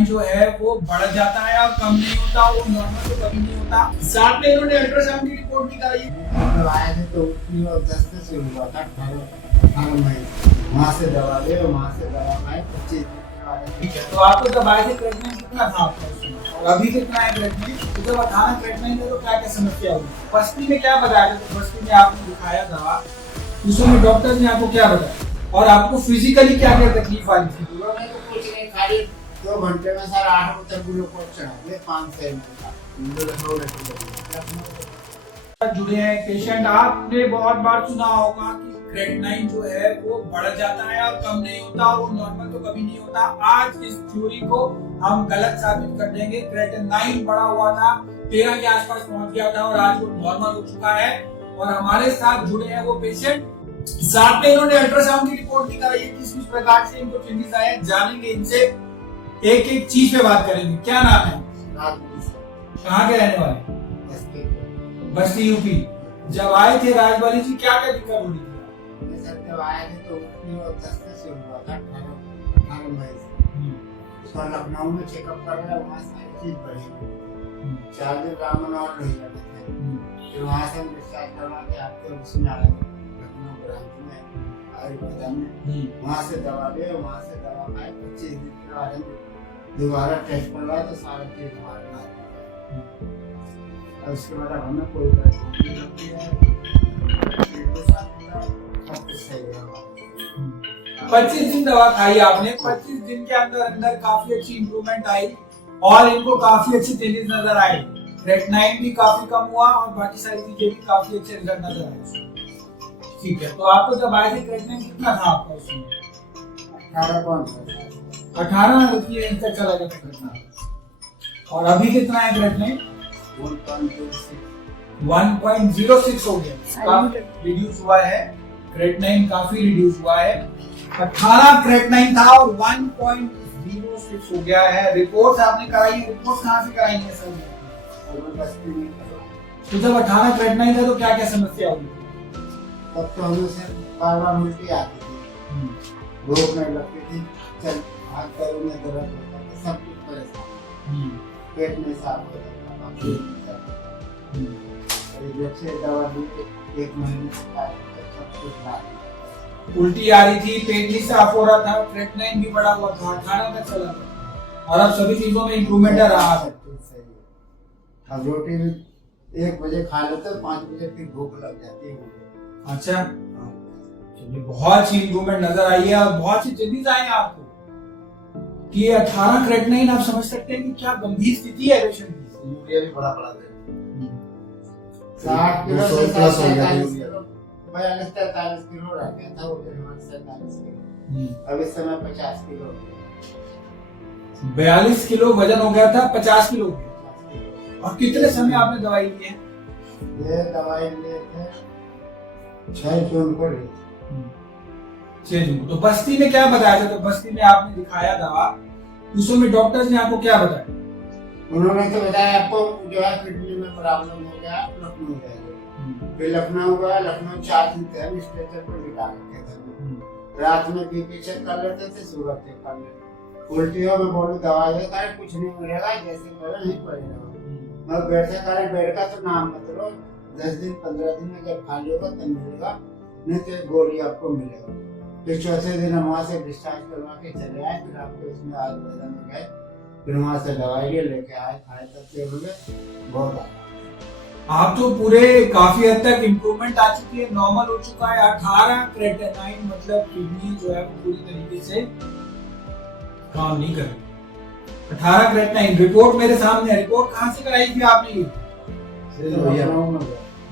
Creatinine जो है वो बढ़ जाता है और कम नहीं होता, वो नॉर्मल तो कभी नहीं होता। साथ में इन्होंने अल्ट्रासाउंड की रिपोर्ट भी कराई है। आए थे तो उसमें 10 से हुआ था 18 महीने, वहाँ से दवा ले और वहाँ से दवा खाए 25 दिन। तो आपको जब आए थे क्रेटनाइन कितना था आपका उसमें और अभी कितना है क्रेटनाइन? तो जब 18 क्रेटनाइन था तो क्या क्या समस्या हुई? बस्ती में क्या बताया था? तो बस्ती में आपने दिखाया दवा, उसमें डॉक्टर ने आपको क्या बताया और आपको फिजिकली क्या क्या तकलीफ आई थी? उन्होंने तो कुछ नहीं, खाली 2 घंटे में सर 8 बजे तक ग्लूकोज चढ़ा दिए 500 ml। जुड़े हैं पेशेंट, आपने बहुत बार सुना होगा कि क्रेटनाइन जो है वो बढ़ जाता है और कम नहीं होता, वो नॉर्मल तो कभी नहीं होता। आज इस थ्योरी को हम गलत साबित कर देंगे। क्रेटनाइन बढ़ा हुआ था, 13 के आसपास पहुंच गया था और आज वो नॉर्मल हो चुका है। और हमारे साथ जुड़े हैं वो पेशेंट, साथ में इन्होंने अल्ट्रासाउंड की रिपोर्ट भी कराई है। किस किस प्रकार से इनको चेंजेस आए हैं जानेंगे इनसे, एक एक चीज पे बात करेंगे। क्या नाम है, कहाँ के रहने वाले? बस्ती यूपी। जब आए थे राजवाली जी क्या क्या दिक्कत हो रही थी? जब आए थे तो उसमें 10 से हुआ था 18 महीने, उसका लखनऊ में चेकअप करवाया, वहाँ सारी चीज बढ़ी। 4 दिन रामन और नहीं लगे थे, फिर वहाँ से हम डिस्चार्ज करवा के आपके उसमें आए लखनऊ ब्रांच में आयुर्वेदा में, वहाँ से दवा ले वहाँ से दवा खाए 25 दिन के बाद हम दोबारा टेस्ट करवाए तो सारा चीज हमारे और उसके बाद हमें कोई परेशानी नहीं होती है, सब कुछ सही है। 25 दिन दवा खाई आपने, 25 दिन के अंदर अंदर काफी अच्छी इंप्रूवमेंट आई और इनको काफी अच्छे चेंजेस नजर आए। क्रेटनाइन भी काफी कम हुआ और बाकी सारी चीजें भी काफी अच्छे रिजल्ट नजर आए। ठीक है, तो आपको जब आए थे क्रेटनाइन कितना था आपका उसमें? 18 रुपये तक चला गया क्रेटनाइन। और अभी कितना है क्रेटनाइन? 1.06 हो गया, काफी रिड्यूस हुआ है। क्रेटनाइन काफी रिड्यूस हुआ है। 18 क्रेटनाइन था और 1.06 हो गया है। रिपोर्ट्स आपने कराई है, रिपोर्ट्स कहाँ से कराई है सर? तो जब 18 क्रेटनाइन था तो क्या क्या समस्या हुई? तब तो हमें से बार-बार उल्टी आती थी, भूख नहीं लगती थी, चल हाथ पैरों में दर्द होता था, सब कुछ परेशान, पेट में साफ होता था। जब से दवा ली 1 महीने से सब कुछ बात, उल्टी आ रही थी, पेट भी साफ हो रहा था, क्रेटनाइन भी बढ़ा हुआ था, 18 तक चला था और अब सभी चीजों में इंप्रूवमेंट आ रहा है। अब रोटी भी 1 बजे खा लेते 5 बजे फिर भूख लग जाती है मुझे। अच्छा, चलिए बहुत सी इंप्रूवमेंट नजर आई है और बहुत सी चेंजेस आए हैं आपको कि 18 क्रेटनाइन आप समझ सकते हैं कि क्या गंभीर स्थिति है पेशेंट की। यूरिया भी बड़ा पड़ा था, 60 किलो से प्लस हो गया 43 किलो, 42-43 किलो रह गया था, वो 47 किलो, अब इस समय 50 किलो, 42 किलो वजन हो गया था, 50 किलो हो गया। और कितने समय आपने दवाई ली है? ये दवाई लिए थे 6 जून को ली। 6 जून। तो बस्ती में क्या बताया था? तो बस्ती में आपने दिखाया दवा, उसमें डॉक्टर्स ने आपको क्या बताया? उन्होंने तो बताया आपको जो है किडनी में प्रॉब्लम हो गया, लखनऊ गए, फिर लखनऊ गया, लखनऊ 4 दिन थे स्ट्रेचर पे बिठा रखे थे, रात में बीपी चेक कर लेते थे, शुगर चेक कर लेते, उल्टियों में बोले दवाई है कुछ नहीं मिलेगा, जैसे करे नहीं पड़ेगा, मैं बैठे करे बेड का तो नाम मत लो, 10 दिन 15 दिन में जब खाली होगा तब मिलेगा, नहीं तो गोली आपको मिलेगा। फिर चौथे दिन हम वहाँ से डिस्चार्ज करवा के चले आए, फिर आपको इसमें आयुर्वेदा में गए, फिर वहाँ से दवाई लेके आए, खाए तब से हो गए बहुत। आप तो पूरे काफी हद तक इम्प्रूवमेंट आ चुकी है, नॉर्मल हो चुका है। 18 क्रेटनाइन मतलब किडनी जो है पूरी तरीके से काम नहीं कर रही। 18 क्रेटनाइन रिपोर्ट मेरे सामने है। रिपोर्ट कहाँ से कराई थी आपने? ये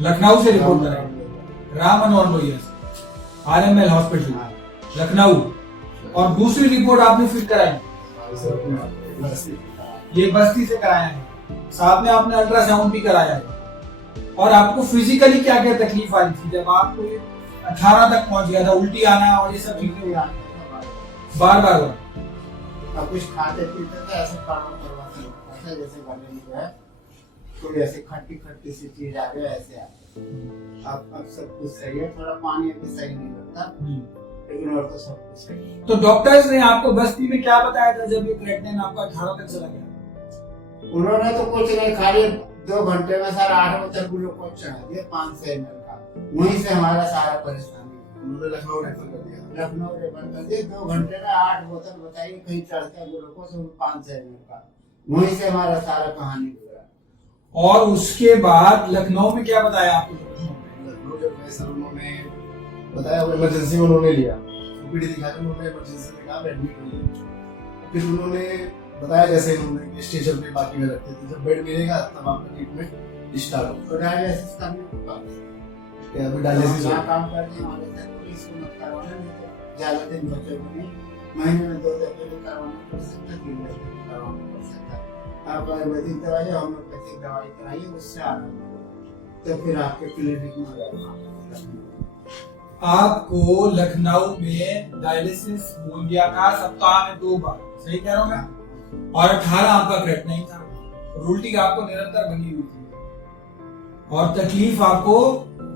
लखनऊ से रिपोर्ट कराई, राम मनोहर लोहिया से, RML हॉस्पिटल लखनऊ। और दूसरी रिपोर्ट आपने फिर कराई ये बस्ती से कराया है, साथ में आपने अल्ट्रासाउंड भी कराया है। और आपको फिजिकली क्या क्या तकलीफ आई थी जब आपको 18 तक पहुंच गया था? उल्टी आना और ये सब चीजें बार बार हुआ। अब कुछ खाते पीते थे ऐसे करवाते जैसे गले में जो है कोई ऐसे खट्टी खट्टी सी चीज आ गया, ऐसे अब सब कुछ सही है, थोड़ा पानी अभी सही नहीं लगता, लेकिन और तो सब कुछ है। तो डॉक्टर्स ने आपको बस्ती में क्या बताया था जब ये क्रेटिनिन आपका 18 तक चला गया? उन्होंने तो कुछ नहीं, खाली 2 घंटे में सर 8 बोतल ग्लूकोज चढ़ा दिया 500 ml का। वहीं से हमारा सारा परेशानी, उन्होंने लखनऊ रेफर कर दिया। लखनऊ रेफर कर दिया। 2 घंटे में 8 बोतल, बताइए कहीं चढ़ता है ग्लूकोज 500 ml का। वहीं से हमारा सारा कहानी हुआ। और उसके बाद लखनऊ में क्या बताया आपको? लखनऊ जब गए सर, उन्होंने बताया, वो इमरजेंसी में उन्होंने लिया, ओपीडी दिखा के उन्होंने इमरजेंसी में कहा एडमिट होइए। फिर उन्होंने बताया जैसे उन्होंने कि स्टेशन पे बाकी में रखते थे, जब बेड मिलेगा तब आपका ट्रीटमेंट स्टार्ट होगा। तो डायलिसिस करने के बाद क्या अभी डायलिसिस जहाँ काम करते हमारे घर पुलिस को मत करवाना, नहीं तो ज्यादा दिन बचे हुए नहीं, महीने में 2 दफे भी करवाना पड़ सकता है, 3 दफे भी करवाना पड़ सकता है। आप आयुर्वेदिक दवाई या होम्योपैथिक दवाई कराइए, उससे आराम होगा। तो फिर आपके क्लिनिक में हो जाएगा। आपको लखनऊ में डायलिसिस बोल दिया था सप्ताह में 2 बार, सही कह रहा हूँ मैं? और 18 आपका क्रेटिनिन था, उल्टी आपको निरंतर बनी हुई थी और तकलीफ आपको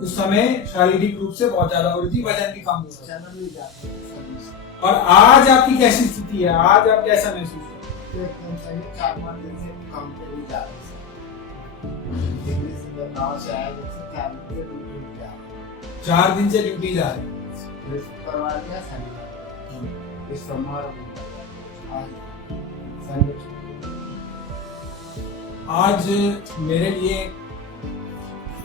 उस समय शारीरिक रूप से बहुत ज्यादा हो रही थी, वजन भी कम हो रहा चलो नहीं जाते था। और आज आपकी कैसी स्थिति है? आज आप कैसा महसूस करते हैं? एकदम सही। 4-5 दिन से काम पे नहीं जा रहे थे। दिल्ली से बदलाव से आया, जब से 4 दिन से ड्यूटी जा रहे 4 दिन से ड्यूटी जा रहे हैं। हैं। शुक्रवार गया, शनिवार, इस सोमवार को आज संडे। आज मेरे लिए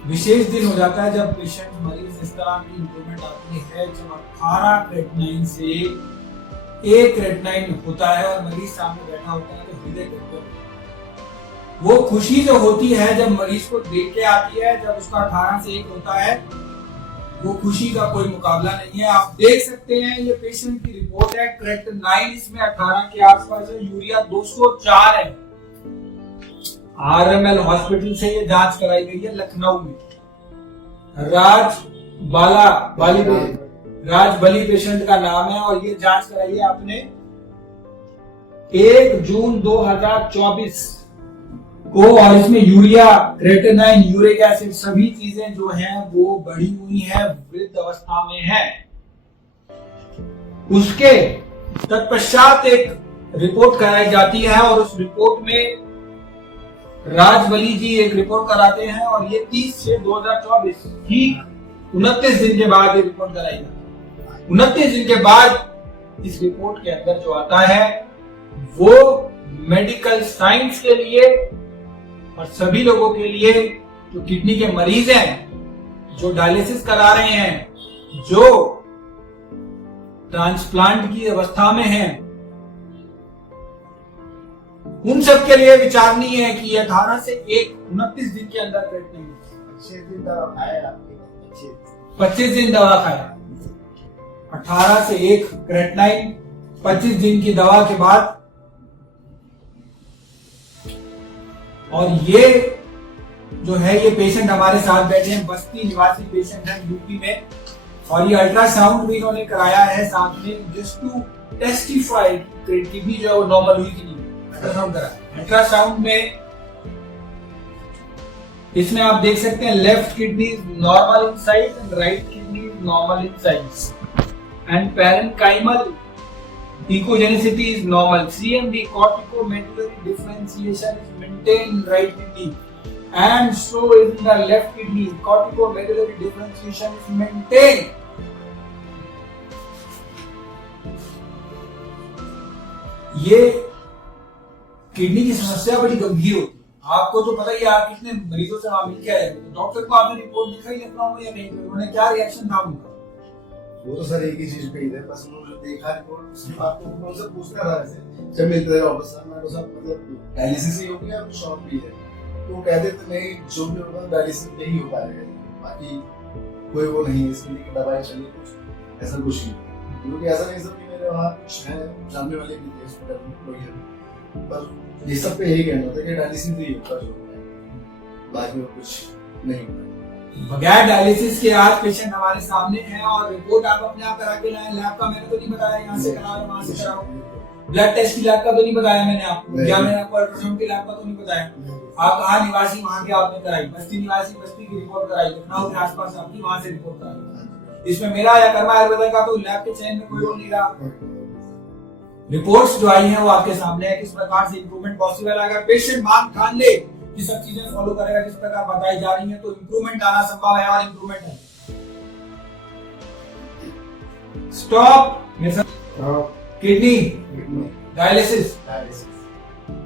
विशेष दिन हो जाता है जब पेशेंट मरीज इस तरह की इम्प्रूवमेंट आती है, जब 18 क्रेटिनिन से 1 क्रेटिनिन होता है और मरीज सामने बैठा होता है तो हृदय गदगद होता है। वो खुशी जो होती है जब मरीज को देख के आती है, जब उसका 18 से 1 होता है, वो खुशी का कोई मुकाबला नहीं है। आप देख सकते हैं ये पेशेंट की रिपोर्ट है, क्रेटिनिन इसमें 18 के आसपास है, यूरिया 204 है। आरएमएल हॉस्पिटल से ये जांच कराई गई है लखनऊ में। राज बली पेशेंट का नाम है और ये जांच कराई है आपने 1 जून 2024 को, और इसमें यूरिया, क्रेटिनिन, यूरिक एसिड सभी चीजें जो हैं वो बढ़ी हुई हैं, वृद्ध अवस्था में है। उसके तत्पश्चात एक रिपोर्ट कराई जाती है और उस रिपोर्ट में राजबली जी एक रिपोर्ट कराते हैं और ये 30/6/2024 ठीक 29 दिन के बाद ये रिपोर्ट कराई जाती है। 29 दिन के बाद इस रिपोर्ट के अंदर जो आता है वो मेडिकल साइंस के लिए और सभी लोगों के लिए जो किडनी के मरीज हैं, जो डायलिसिस करा रहे हैं, जो ट्रांसप्लांट की अवस्था में हैं, उन सब के लिए विचारणीय है कि 18 से 1 29 दिन के अंदर क्रेटिनिन 25 दिन दवा खाए आपके, 25 दिन दवा खाए। 18 से 1 क्रेटिनिन 25 दिन की दवा के बाद। और ये जो है ये पेशेंट हमारे साथ बैठे हैं, बस्ती निवासी पेशेंट है यूपी में, और ये अल्ट्रासाउंड भी इन्होंने कराया है साथ में, जस्ट टू टेस्टिफाई किडनी जो है वो नॉर्मल हुई कि नहीं। अल्ट्रासाउंड करा, अल्ट्रासाउंड में इसमें आप देख सकते हैं left kidney is normal in size and right kidney is normal in size and parenchymal echogenicity is normal. CMD, corticomedullary differentiation, is maintained in right kidney, and so is in the left kidney. Corticomedullary differentiation is maintained. ये kidney की समस्या बड़ी गंभीर होती है। आपको तो पता ही है, आप कितने मरीजों से वहां मिल के आए, तो डॉक्टर को आपने रिपोर्ट दिखाई लखनऊ में या नहीं, उन्होंने क्या रिएक्शन था उनका? वो तो सर एक ही चीज पे ही थे, बस उन्होंने देखा रिपोर्ट, सिर्फ आपको उनसे पूछना था ऐसे जब मिलते थे वापस, सर मैं तो सब मतलब डायलिसिस ही हो गया, अब शॉक भी है, तो वो कहते थे नहीं जो भी होगा डायलिसिस में ही हो पाएगा, बाकी कोई वो नहीं है, इसके लिए दवाई चली कुछ ऐसा कुछ नहीं, क्योंकि ऐसा नहीं सब मेरे वहाँ कुछ है जानने वाले भी थे हॉस्पिटल में कोई है, पर ये सब पे यही कहना था कि डायलिसिस ही होगा जो होगा, बाकी वो कुछ नहीं होगा। बगैर डायलिसिस के आज पेशेंट हमारे सामने हैं और रिपोर्ट आप अपने आप करा के लाए। लैब का मैंने तो नहीं बताया यहाँ से कराओ वहाँ से कराओ, ब्लड टेस्ट की लैब का तो नहीं बताया मैंने आपको, या मैंने आपको अल्ट्रासाउंड की लैब का तो नहीं बताया। आप कहाँ निवासी वहाँ के आपने कराई, बस्ती निवासी बस्ती की रिपोर्ट कराई, लखनऊ के आसपास आपकी वहाँ से रिपोर्ट कराई। इसमें मेरा या कर्मा आयुर्वेदा का तो लैब के चयन में कोई रोल नहीं रहा। रिपोर्ट्स जो आई हैं वो आपके सामने है, किस प्रकार से इंप्रूवमेंट पॉसिबल है। अगर पेशेंट बात ठान ले कि सब चीजें फॉलो करेगा जिस प्रकार बताई जा रही हैं तो इंप्रूवमेंट आना संभव है और इंप्रूवमेंट है। Stop kidney dialysis.